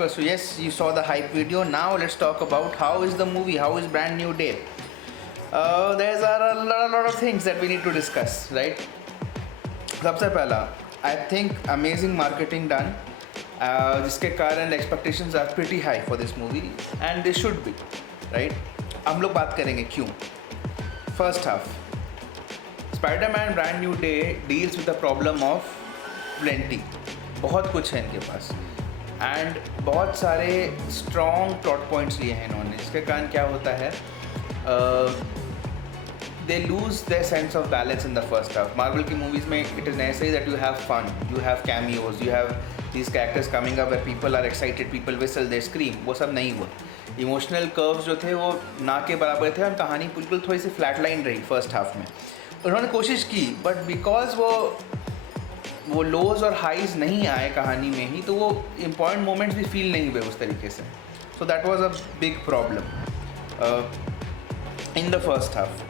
Pushpa. So yes, you saw the hype video. Now let's talk about how is the movie, how is Brand New Day. There's a lot of things that we need to discuss, right? सबसे पहला, I think amazing marketing done, जिसके कारण expectations are pretty high for this movie and they should be, right? हम लोग बात करेंगे क्यों. First half, Spider-Man Brand New Day deals with the problem of plenty. बहुत कुछ है इनके पास एंड बहुत सारे स्ट्रॉन्ग प्लॉट पॉइंट्स लिए हैं इन्होंने, जिसके कारण क्या होता है, they lose their sense of balance in the first half. Marvel की मूवीज़ में it is necessary that you have fun, you have cameos, you have these characters coming up where people are excited, people whistle, they scream. वो सब नहीं हुआ. Emotional curves जो थे वो ना के बराबर थे और कहानी बिल्कुल थोड़ी सी फ्लैट लाइन रही फर्स्ट हाफ में. उन्होंने कोशिश की बट बिकॉज वो लोज और हाइज नहीं आए कहानी में ही, तो वो इम्पॉर्टेंट मोमेंट्स भी फील नहीं हुए उस तरीके से. So that was a big problem in the first half.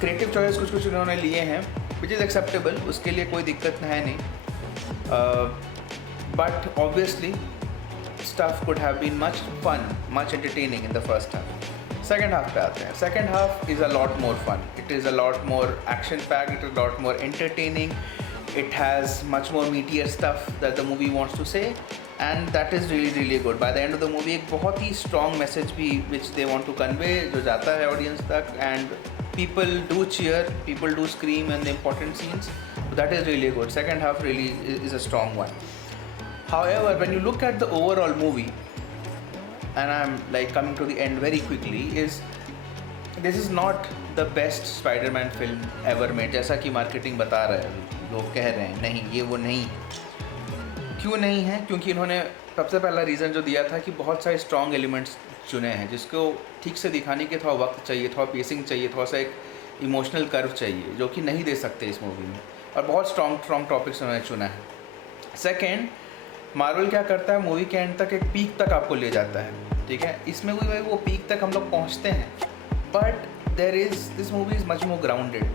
Creative choice कुछ उन्होंने लिए हैं विच इज़ एक्सेप्टेबल, उसके लिए कोई दिक्कत है नहीं, but obviously stuff could have been much fun, much entertaining in the first half. Second half पे आते हैं. Second half is a lot more fun, it is a lot more action packed, it is lot more entertaining. It has much more meatier stuff that the movie wants to say, and that is really good. By the end of the movie एक बहुत ही strong message भी which they want to convey जो जाता है audience तक, and people do cheer, people do scream in the important scenes. So that is really good. Second half really is a strong one. However, when you look at the overall movie, and I'm like coming to the end very quickly, this is not the best Spider-Man film ever made, जैसा कि marketing बता रहा है, लोग कह रहे हैं नहीं ये वो नहीं. क्यों नहीं है? क्योंकि इन्होंने सबसे पहला रीज़न जो दिया था कि बहुत सारे स्ट्रॉन्ग एलिमेंट्स चुने हैं जिसको ठीक से दिखाने के थोड़ा वक्त चाहिए, थोड़ा पेसिंग चाहिए, थोड़ा सा एक इमोशनल कर्व चाहिए, जो कि नहीं दे सकते इस मूवी में, और बहुत स्ट्रॉन्ग टॉपिक्स उन्होंने चुना है. सेकेंड, मार्वल क्या करता है, मूवी के एंड तक एक पीक तक आपको ले जाता है, ठीक है. इसमें वो पीक तक हम लोग पहुँचते हैं, but this movie is much more grounded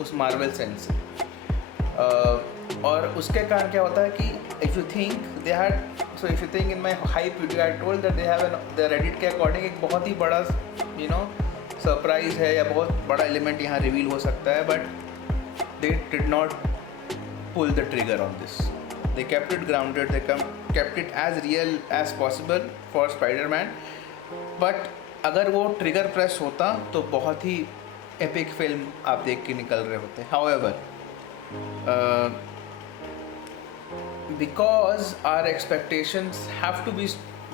उस मार्वल सेंस से. और उसके कारण क्या होता है कि if you think in my hype video I told that they have their edit के अकॉर्डिंग एक बहुत ही बड़ा सरप्राइज है या बहुत बड़ा एलिमेंट यहाँ रिवील हो सकता है, but they did not pull the trigger on this. They kept it grounded, they kept it as real as possible for Spiderman. But अगर वो ट्रिगर प्रेस होता तो बहुत ही एपिक फिल्म आप देख के निकल रहे होते. However, because our expectations have to be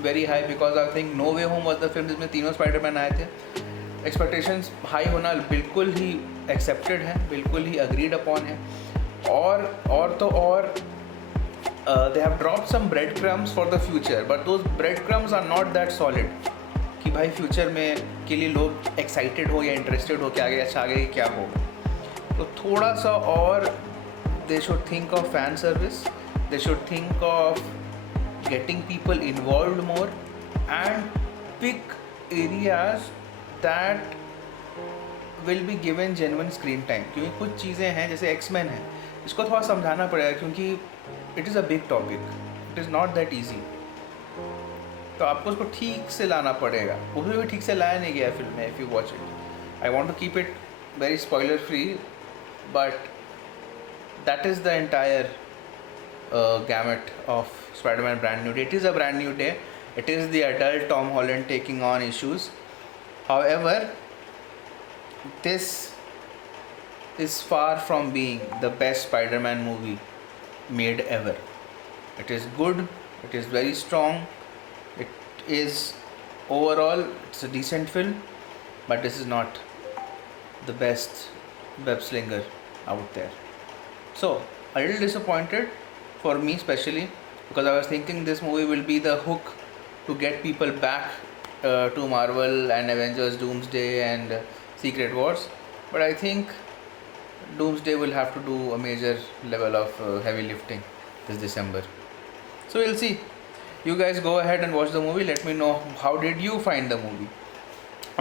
very high, because I think No Way Home was the film जिसमें तीनों स्पाइडरमैन आए थे. एक्सपेक्टेशंस हाई होना बिल्कुल ही एक्सेप्टेड है, बिल्कुल ही अग्रीड अपॉन है. और they have dropped some bread crumbs for the future, but those bread crumbs are not that solid कि भाई फ्यूचर में के लिए लोग एक्साइटेड हो या इंटरेस्टेड हो कि आगे क्या हो. तो थोड़ा सा और they should think of fan service, they should think of getting people involved more and pick areas that will be given genuine screen time. क्योंकि कुछ चीज़ें हैं जैसे X-Men है, इसको थोड़ा समझाना पड़ेगा क्योंकि it is a big topic, it is not that easy. तो आपको उसको ठीक से लाना पड़ेगा. उसमें भी ठीक से लाया नहीं गया फिल्म में. if you watch it, I want to keep it very spoiler free, but that is the entire gamut of Spider-Man Brand New Day. It is a brand new day. It is the adult Tom Holland taking on issues. However, this is far from being the best Spider-Man movie made ever. It is good. It is very strong. It is overall, it's a decent film, but this is not the best web slinger out there. So, a little disappointed for me especially, because I was thinking this movie will be the hook to get people back to Marvel and Avengers, Doomsday and Secret Wars. But I think Doomsday will have to do a major level of heavy lifting this December. So we'll see. You guys go ahead and watch the movie. Let me know how did you find the movie.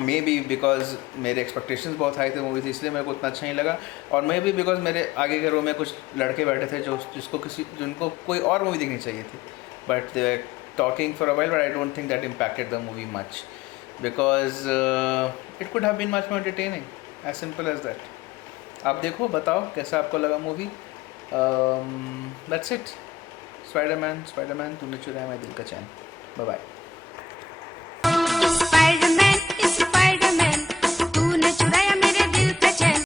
May be because मेरे expectations बहुत high थे movie थी, इसलिए मेरे को उतना अच्छा नहीं लगा. और मे बी बिकॉज मेरे आगे के रो में कुछ लड़के बैठे थे जिनको कोई और मूवी देखनी चाहिए थी, but they talking for a while, but I don't think that impacted the movie much because it could have been much more entertaining. As simple as that. आप देखो, बताओ कैसा आपको लगा मूवी. That's it. स्पाइडरमैन तूने चुराया मैं दिल का चैन. Bye bye. Spider-Man is Spider-Man.